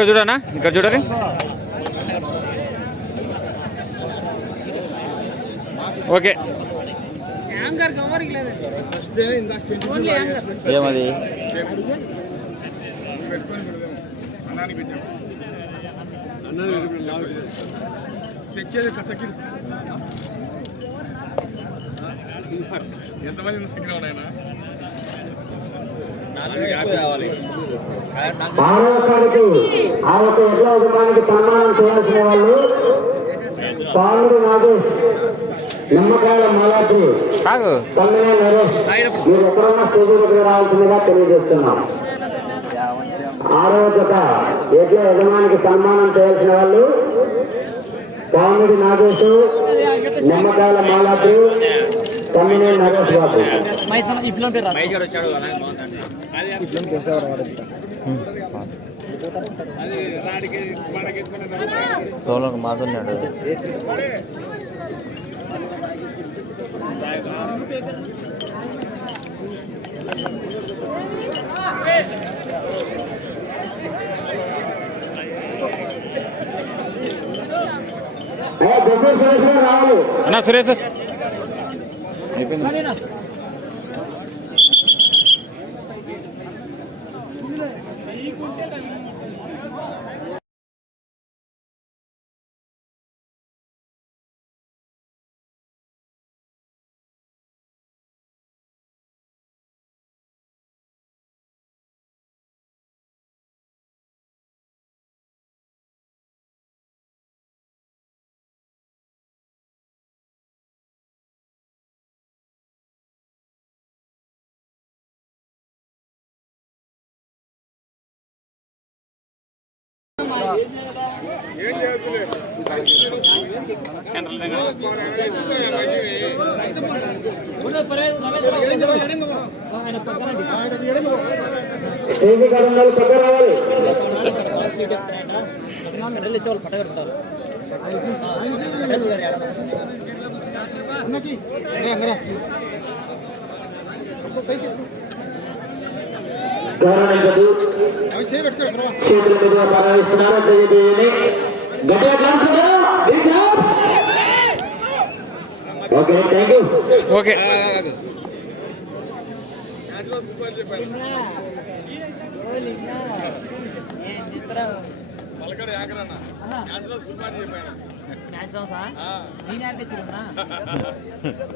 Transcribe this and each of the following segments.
ఇక్కడ చూడనా? ఇక్కడ చూడరి. ఓకే. ఏమది? తెచ్చేది కథకి ఎంతమంది ఉన్నాయన ఆరోగ్యానికి ఆ యొక్క ఎడ్ల యజమానికి సన్మానం చేయాల్సిన వాళ్ళు పాలుడు నాగేష్ నిమ్మకాయల మాలాద్రి కాదు తమ్మిన నరేష్ మీరు ఎక్కడున్న స్టేజీ దగ్గర రావాల్సిందిగా తెలియజేస్తున్నాం. ఆరోగ్యత ఎడ్ల యజమానికి సన్మానం చేయాల్సిన వాళ్ళు పాముడి నాగేష్ నిమ్మకాయల మాలాద్రి తమ్మిన నరేష్ బాబు సోలోకి మాతున్నాడు సురేష్ రావాలి సురేష్ అయిపోయింది. పక్క రావాలి మెడల్ ఇచ్చే వాళ్ళు పట్టగలుగుతారు గౌరవించదు చేతుల మీదుగా పరాయిస్తున్నారు తెలియజేయని గట్టిగా class okay thank you okay పలకడ యాకరన్న న్యాచురల్ ఫుడ్ పార్టీ చెప్పాను మ్యాచ్ సార్ నేను ఆడిపించిరున్నా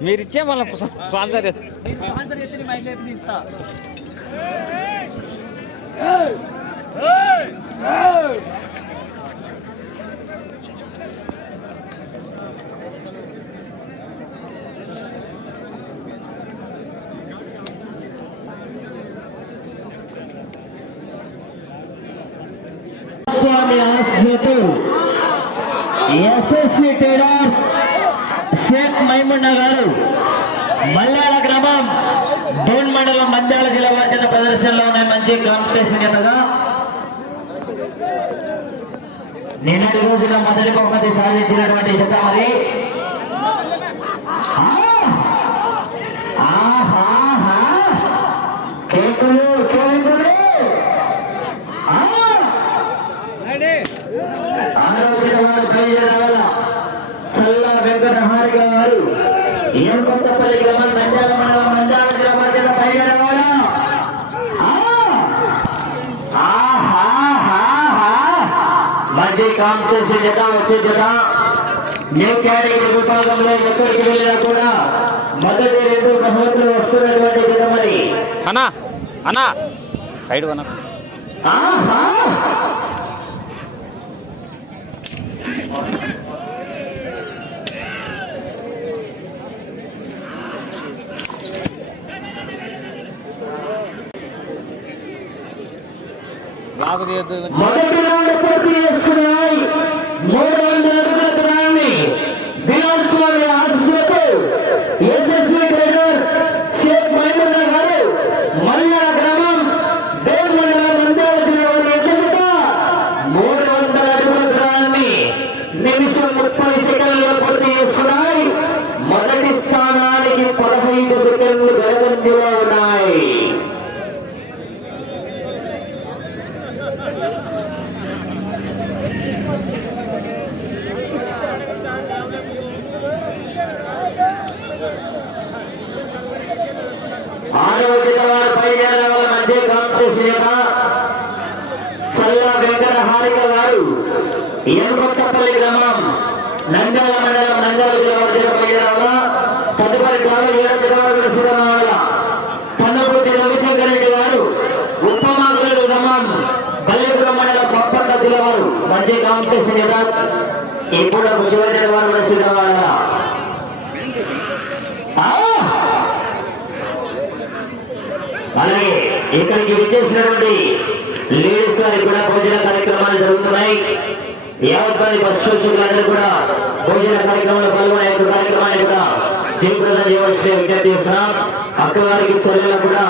మీరు ఇచ్చే వాళ్ళ స్పాన్సర్ స్పాన్సర్ ఎత్తి మైక్ లేపి ఇస్తా షేక్ గారు. మల్లాల గ్రామం డోన్ మండలం మంద్యాల జిల్లా వారి ప్రదర్శనలో ఉన్నాయి. మంచి కాంపిటీషన్ జతగా నిన్నటి రోజున మొదటి బహుమతి సాధించినటువంటి జత మరి ఆ! ఆహాహా! కేకులు కేకులు ఆ! ఆరోగ్య వారు బయలుదేరవాల చల్ల వెంకట హారిక గారు ఏం కొత్తపల్లి గ్రామం నంద్యాల మండలం నంద్యాల జిల్లా మధ్యలో బయలుదేరవాల మంచి కాంపిటీషన్ జత వచ్చే జత. న్యూ కేటగిరీ విభాగంలో ఎక్కడికి వెళ్ళినా కూడా మొదటి రెండు బహుమతులు వస్తున్నటువంటి జత మరి. అన్నా అన్నా. సైడ్ అన్న ఆహా! మొదటి రౌండ్ పూర్తి చేస్తున్నాయి. మూడు వందల అడుగుల దూరాన్ని బిలాల్ స్వామి ఆశీస్సులతో ఎస్ఎస్వి ట్రేడర్స్ షేక్ మైమున్నా గారు మల్యాల గ్రామం డోన్ మండలం నంద్యాల జిల్లా వారి ఎదుగుట మూడు వందల అడుగుల దూరాన్ని నిమిషం ముప్పై సెకండ్లలో పూర్తి చేస్తున్నాయి మొదటి స్థానానికి పదహైదు సెకండ్లు వెనకంజలో ఉన్నాయి బయలుదేరాల మధ్య కాంపిటీషన్ యొక్క చల్ల వెంకట హారిక గారు ఎనుకొత్తపల్లి గ్రామం నంద్యాల మండలం నంద్యాల జిల్లా మధ్య బయలుదేరాల తదుపరి గ్రామ ఏడు సిద్ధమావల కన్నపూర్తి రవిశంకర్ రెడ్డి గారు ఉప్పమాగుల గ్రామం బల్లిపురం మండలం బొప్పట్ల జిల్లా వారు మధ్య కాంపిటీషన్ ఇప్పుడు చివరి వారు కూడా సిద్ధమావల అలాగే ఇక్కడికి విచ్చేసినటువంటి లేడీస్ వారికి కూడా భోజన కార్యక్రమాలు జరుగుతున్నాయి. యావత్ మంది బస్ సోషకులందరూ కూడా భోజన కార్యక్రమంలో పాల్గొనే కార్యక్రమాన్ని కూడా జయప్రదం చేయవలసిన విజ్ఞప్తి చేస్తున్నాం. అక్క వారికి చర్యలు కూడా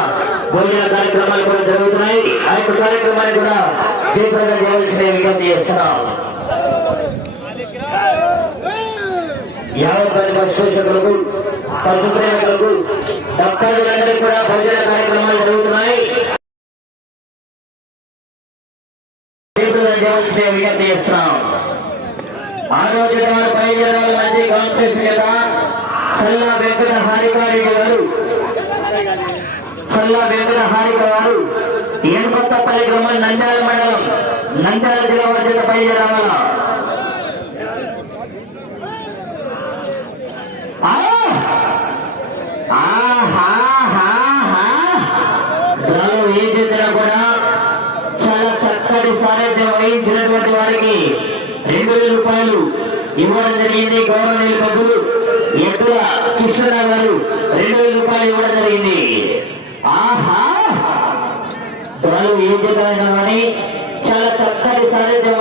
భోజన కార్యక్రమాలు కూడా జరుగుతున్నాయి. ఆ యొక్క కార్యక్రమాన్ని కూడా జయప్రదం చేయవలసిన విజ్ఞప్తి చేస్తున్నాం. యావత్ మంది బస్ సోషకులకు పశు ప్రేమికులకు భక్తాదులందరికీ కూడా భోజన కార్యక్రమాలు జరుగుతున్నాయి. విజ్ఞప్తి చేస్తున్నాం కాంపిటీషన్ కదా. చల్లా వెంకట హారికారెడ్డి గారు చల్లా వెంకట హారిక గారు ఏనుకొత్తపల్లి గ్రామం నంద్యాల మండలం నంద్యాల జిల్లా వద్ద రావాలా గ్రామం ఏ చేసినా కూడా చాలా చక్కటి సారథ్యం వహించినటువంటి వారికి రెండు వేల రూపాయలు ఇవ్వడం జరిగింది. గౌరవనీయులు పెద్దలు ఎద్దుల కృష్ణరావు గారు రెండు వేల రూపాయలు ఇవ్వడం జరిగింది. ఆహా. వాళ్ళు ఏం చేద్దామైనా చాలా చక్కటి సారథ్యం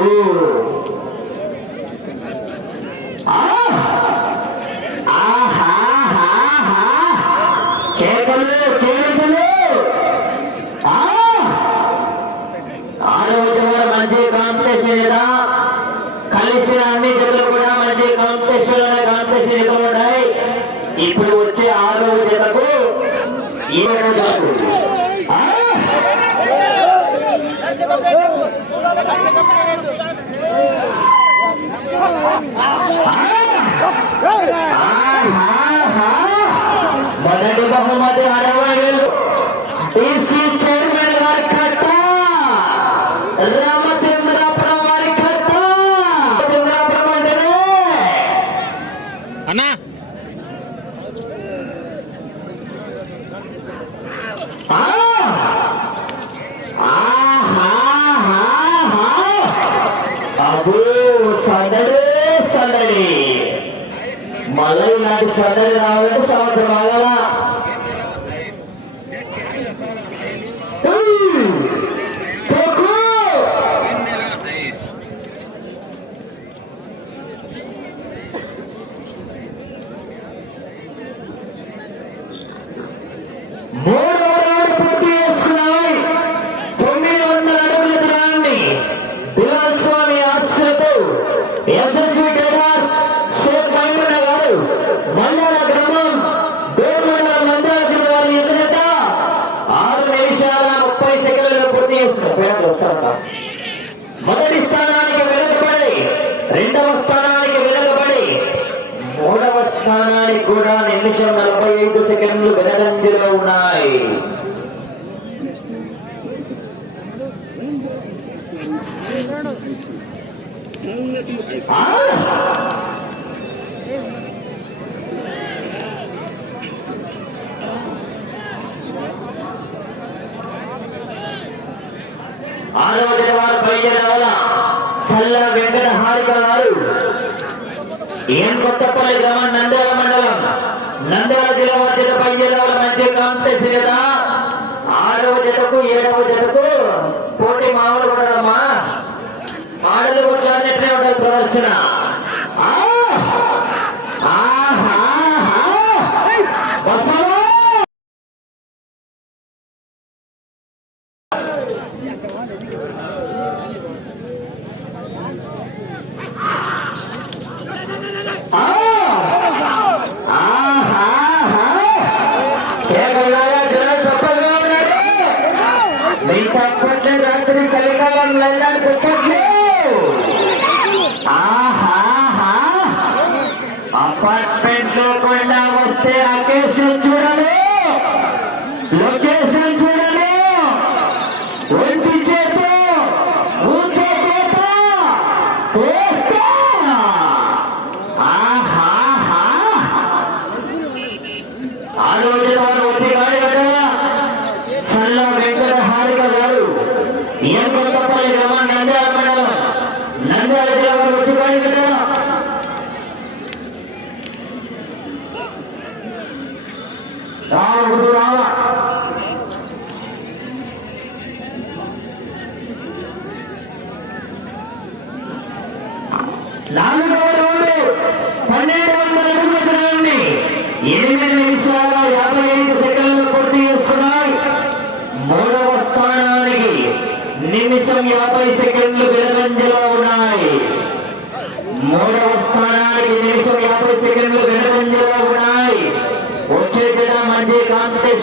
오. బహుమతి అరవై వేలు. ఈసీ చైర్మన్ గారి కట్ట. రామచంద్రాపురం వారి కట్ట. చంద్రాపురం అంటేనే. అన్నా. సందడే సందడి. మళ్ళీ ఇలాంటి సందడి రావాలంటే సంవత్సరం ఆగాల తోకు! మూడవ రౌండ్ పూర్తి చేసుకున్నాయి తొమ్మిది వందల అడుగుల దూరాన్ని బిలాల్ స్వామి ఆశ్రతో ఎస్ఎస్వి టైగర్స్ షేక్ మైమున్న గారు మల్లాల గ్రామం డోర్మండలం నంద్యాల జిల్లా వారి ఎదురట ఆరు నిమిషాల ముప్పై సెకండ్లలో పూర్తి చేస్తున్నారు పేరు వస్తారట మొదటి స్థానానికి వెనుకబడి రెండవ స్థానానికి వెనుకబడి మూడవ స్థానానికి కూడా నిమిషం నలభై ఐదు సెకండ్లు వెనదంజలో ఉన్నాయి ఆ! ఆరవ జనవారు బయలుదేరవల చల్ల వెంకట హారిక గారు ఏం కొత్తపల్లి గ్రామం నంద్యాల మండలం నందల జిల్లా జత పై జిల్లాల మధ్య కాంపిటీషన్ కదా. ఆరవ జతకు ఏడవ జతకు పోటీ మామూలు కొట్టడమ్మా మాడలు కొట్టాలన్నట్లే ఉండాలి ప్రదర్శన. ఆ! বলে দেওয়ার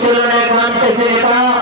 सुलह ने पाँच से कहा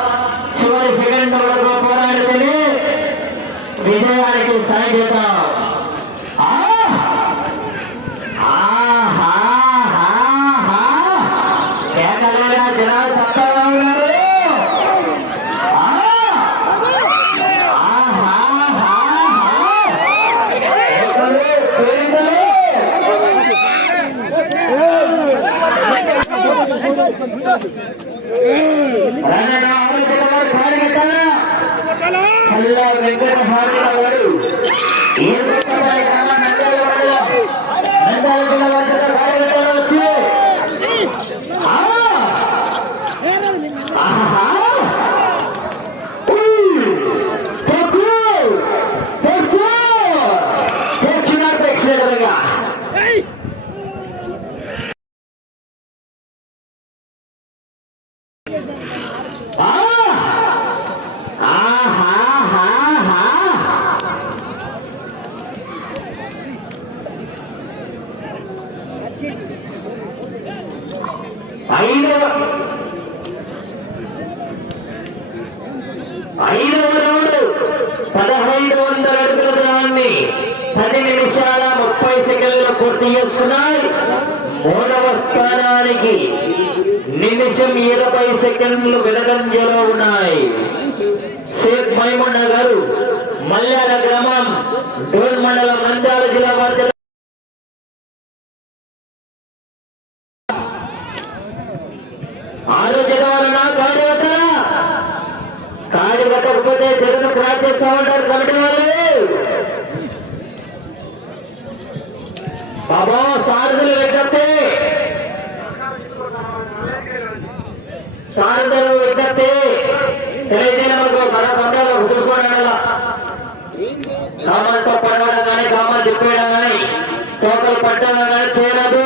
ప్రస్థానానికి నిమిషం ఇరవై సెకండ్లు వినడం వినడంజలో ఉన్నాయి. షేక్ మైమున్న గారు మల్యాల గ్రామం డోన్ మండలం నంద్యాల జిల్లా వార్త బాబా సారథులు సారందరూ విజ్ఞప్తి తెలియజేయడంలో మన పండుగ చూసుకోవడం వల్ల గ్రామాలతో పడవడం కానీ గ్రామాలు చెప్పేయడం కానీ తోకలు పట్టడం కానీ చేయలేదు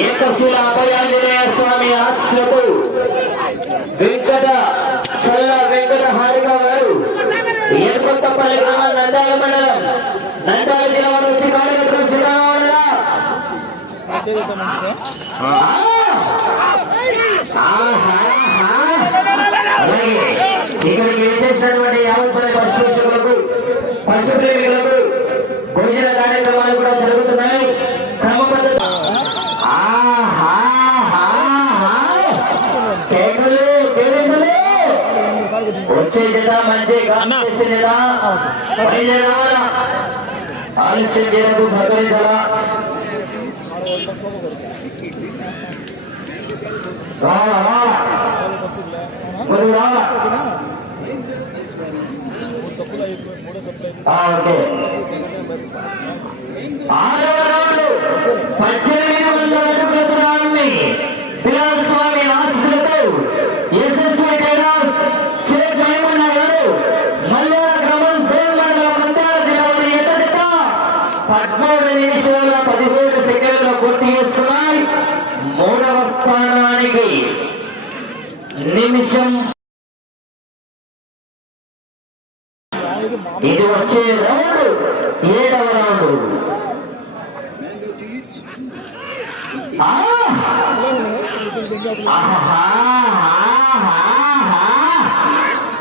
ఏకశిల స్వామి ఆశ్రపు వెంకట చల్ల వెంకట హారిక గారు. ఏర్కొత్తపల్లి గ్రామం నందాల మండలం. నందాల జిల్లా కార్యకర్తలు పశు పశు ప్రేమికులకు భోజన కార్యక్రమాలు కూడా జరుగుతున్నాయి క్రమబద్ధ ఆహాహాహా. కేకలు కేరింతలు వచ్చే జత మంచి కాంపిటీషన్ జత బయలుదేరాలా ఆలస్యం చేయడానికి సహకరించాలా రా రా ముందుకు రా ఆ, ఓకే ఆరవ రౌండ్ పద్దెనిమిది వందల అడుగుల దూరాన్ని బిలాల్ స్వామి ఆశీస్సులతో ఎస్ఎస్వి టైరాస్ షేక్ మహమూన్నా గారు మల్లార గ్రామం బేల్ మండలం జిల్లా వారి ఎదుట నిమిషాల పదిహేడు సెకండ్లలో పూర్తి మూడవ స్థానానికి నిమిషం ఇది వచ్చే రౌండ్ కొడుకు రౌండ్ ఆహా! ఆహా!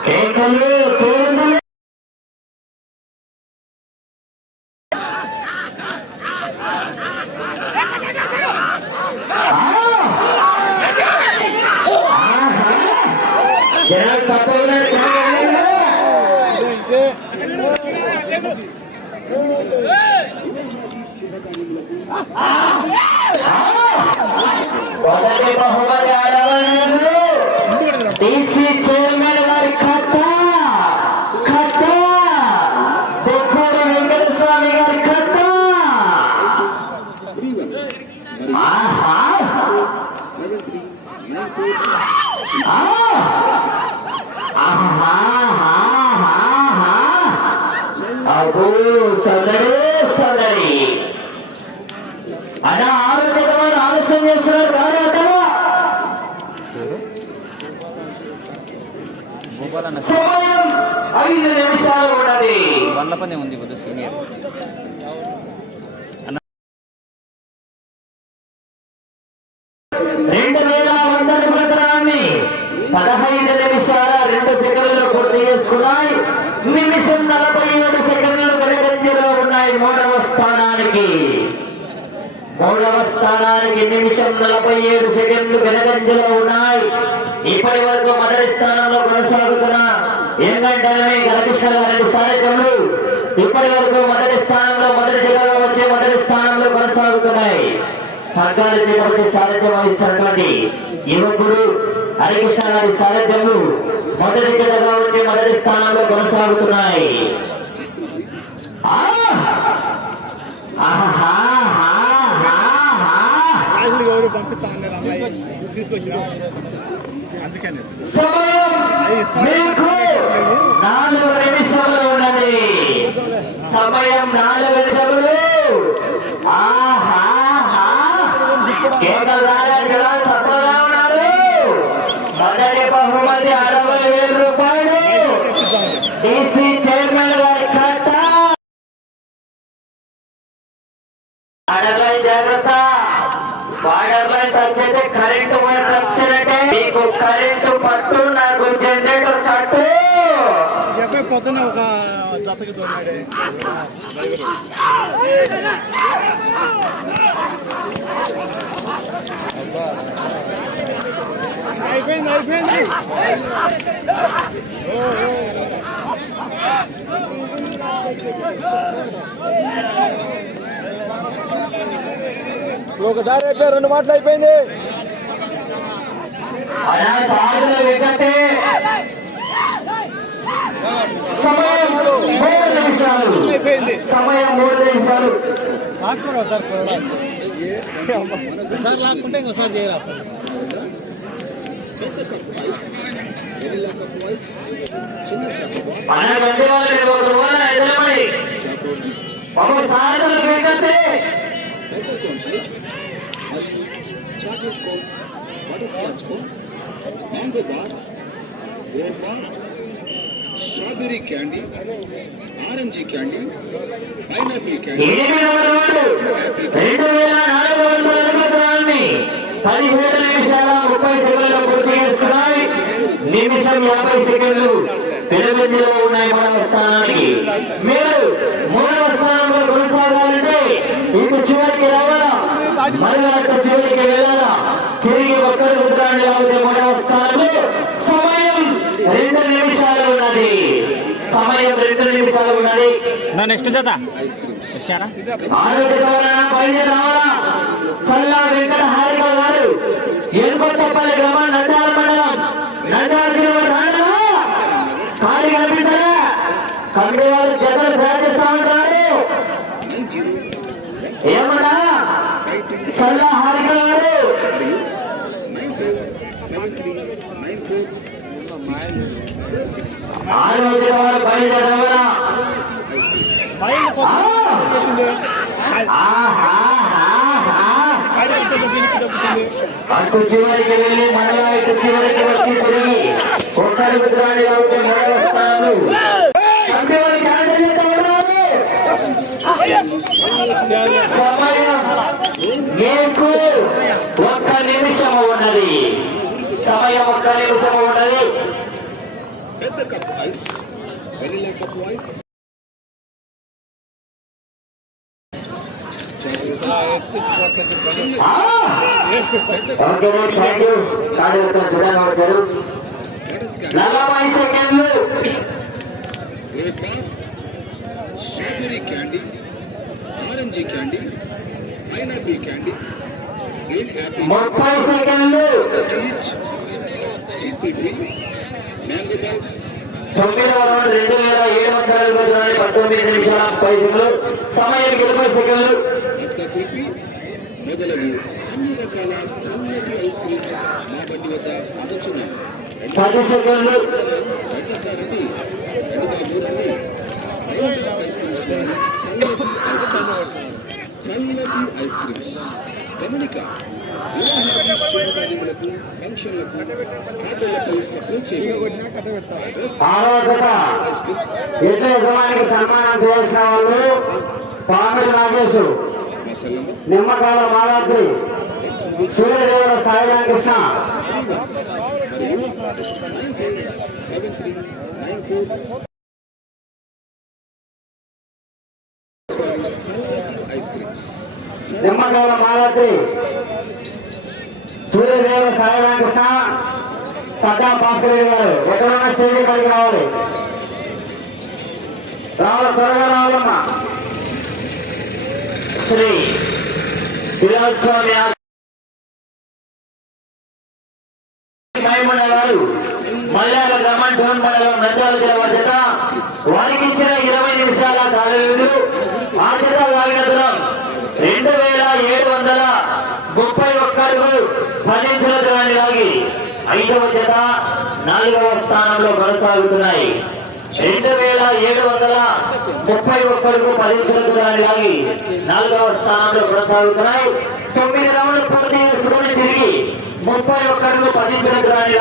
కేకలు మూడవ స్థానానికి. మూడవ స్థానానికి నిమిషం నలభై ఏడు సెకండ్లు వెనకంజలో ఉన్నాయి. ఇప్పటి వరకు మొదటి స్థానంలో కొనసాగుతున్న ఏంటంటే గలకృష్ణ గారి సారథ్యంలో ఇప్పటి వరకు మొదటి స్థానంలో మొదటి జిల్లాలో వచ్చే మొదటి స్థానంలో కొనసాగుతున్నాయి. సర్కారు చేపట్టి సారథ్యం వహిస్తున్నటువంటి యువకుడు హరికృష్ణ గారి సారథ్యంలో మొదటి జిల్లాగా వచ్చే మొదటి స్థానంలో కొనసాగుతున్నాయి. ఎవరు పంపిస్తా తీసుకొచ్చినా అందుకని సమయం నాలుగు నిమిషంలో ఉన్నది. సమయం నాలుగు ఒకసారి అయిపోయి రెండు మాటలు అయిపోయింది. సమయం మూడు నిమిషాలు. లాక్కురా సార్ ఒకసారి లాక్కుంటే ఇంకోసారి చేయరా? మన గంటి వాళ్ళు మీరు ఒక మూల ఎదురమని ఒక strawberry candy orange candy pineapple candy రెండు వేల నాలుగు వందల అడుగుల పదిహేడు నిమిషాల ముప్పై సెకండ్లలో పూర్తి చేస్తున్నాయి నిమిషం యాభై సెకండ్లు వెలుగులో ఉన్నాయి మూడవ స్థానానికి. మీరు మూడవ స్థానంలో కొనసాగాలంటే ఇటు చివరికి రావాలా? మరలా చివరికి వెళ్ళాలా? తిరిగి ఒక్కరు ఉత్తరాన్ని లాగితే మూడవ స్థానంలో సమయం రెండు నిమిషాలు ఉన్నది. సమయం రెండు నిమిషాలు ఉన్నది. నెక్స్ట్ జత. వచ్చారా? ఆరోగ్యకరణ బయలుదేరి రావాలా? చల్లా వెంకట హారిక గారు ఎన్కొట్టపల్లి గ్రామం నంద్యాల మండలం నంద్యాల జిల్లా రాణిలో దారి కనిపించలే కమిటీ వాళ్ళు జతలు తయారు చేస్తా ఉంటారు ఏమన్నా చల్లా హారిక గారు. ఆరోగ్య వారు బయట రావాలా అటు చివరికి వెళ్ళి మరలా ఇటు చివరికి వచ్చి తిరిగి ఒక్కడి విగ్రహాన్ని కాబట్టి మూడవ స్థానాలు సమయం మీకు ఒక్క నిమిషం ఉన్నది సమయం ఒక్క నిమిషం ఉన్నది నలభై సెకండ్లు. Strawberry candy orange candy pineapple candy ముప్పై సెకండ్లు. తొమ్మిదవ రౌండ్ రెండు వేల ఏడు వందల ఇరవై తొమ్మిది పంతొమ్మిది నిమిషాల ముప్పై సెకండ్లు. సమయం ఇరవై సెకండ్లు. మత్త కుల్ఫీ మొదలగు అన్ని రకాల చల్లటి ఐస్ క్రీమ్ మా బండి వద్ద అందుచున్నాయి పది సెకండ్లు రండి రండి రండి ఐస్ క్రీమ్ వద్ద చల్లటి ఐస్ క్రీమ్ గమనిక యజమానికి సన్మానం చేసిన వాళ్ళు పామిడి నాగేశు నిమ్మకాల మాలాద్రి సూర్యదేవుల సాయి రామకృష్ణ నిమ్మకాయల మాలాద్రి. సూర్యదేవ సాయి రామకృష్ణ సద్దా భాస్కర్ గారు. ఎక్కడున్న స్టేజ్ కాడికి రావాలి. రావాలి త్వరగా రావాలమ్మా శ్రీ బిలాల్ స్వామి ఆ- మైమూన గారు మల్యాల గ్రామం డోన్ మండలం నంద్యాల జిల్లా వద్ద వారికి ఇచ్చిన ఇరవై నిమిషాల కాలేజీలు ఆ జిల్లా వాగిన దూరం రెండు వేల ఏడు వందల ముప్పై ఒక్కరు ఫలించిన దూరాన్ని లాగి ఐదవ జత నాలుగవ స్థానంలో కొనసాగుతున్నాయి. రెండు వేల ఏడు వందల ముప్పై ఒక్కరికి ఫలించిన దానిలాగి లాగి నాలుగవ స్థానంలో కొనసాగుతున్నాయి. తొమ్మిది రౌండ్లు పూర్తి తిరిగి ముప్పై ఒక్కరికి ఫలించిన దానిలాగి